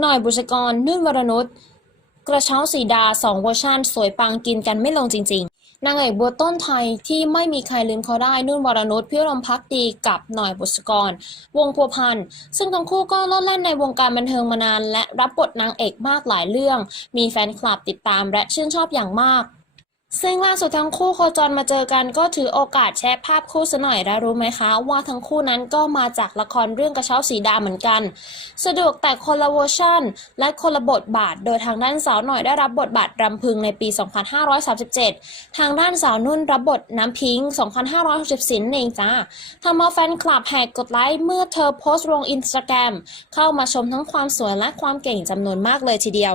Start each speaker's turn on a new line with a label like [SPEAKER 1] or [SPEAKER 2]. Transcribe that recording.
[SPEAKER 1] หน่อยบุษกร นุ่นวรนุชกระเช้าสีดาสองเวอร์ชันสวยปังกินกันไม่ลงจริง ๆ นางเอกบัวต้นไทยที่ไม่มีใครลืมเขาได้นุ่นวรนุชพิรมพักดีกับหน่อยบุษกร วงพัวพันธ์ซึ่งทั้งคู่ก็ลดแล่นในวงการบันเทิงมานาน และรับบทนางเอกมากหลายเรื่อง มีแฟนคลับติดตามและชื่นชอบอย่างมาก ซึ่งล่าสุดทั้งคู่โคจรมาเจอกันก็ถือโอกาสแชร์ภาพคู่ซะหน่อยและรู้ไหมคะ ว่าทั้งคู่นั้นก็มาจากละครเรื่องกระเช้าสีดาเหมือนกัน สะดวกแต่คนละเวอร์ชันและคนละบทบาท โดยทางด้านสาวหน่อยได้รับบทบาทรำพึงในปี 2537 ทางด้านสาวนุ่นรับบทน้ำพิงค์2564นั่นเองจ้าทำเอาแฟนคลับแหกกดไลค์เมื่อเธอโพสต์ลงอินสตาแกรมเข้ามาชมทั้งความสวยและความเก่งจำนวนมากเลยทีเดียว